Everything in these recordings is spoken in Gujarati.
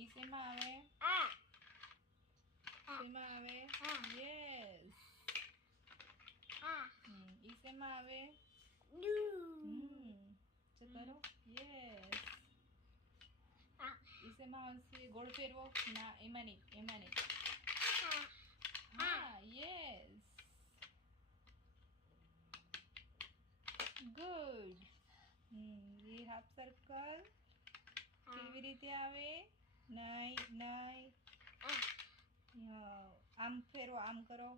ઈ શેમાં આવે? શેમાં આવે? યસ. ઈ શેમાં આવે? તો કરો. યસ. ઈ શેમાં આવશે? ગોળ ફેરવો. ના, એમાં નહીં. હા, યસ. ગુડ. એ હાફ સર્કલ કેવી રીતે આવે? નહીં. આમ ફેરવો, આમ કરો.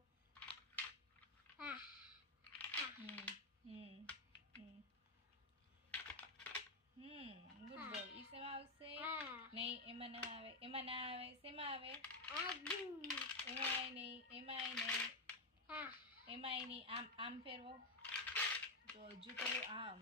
Good boy. ઈ શેમાં આવશે? નહીં, એમાં ના આવે. શેમાં આવે? એમાંય નહીં. આમ ફેરવો. તો હજુ કરો આમ.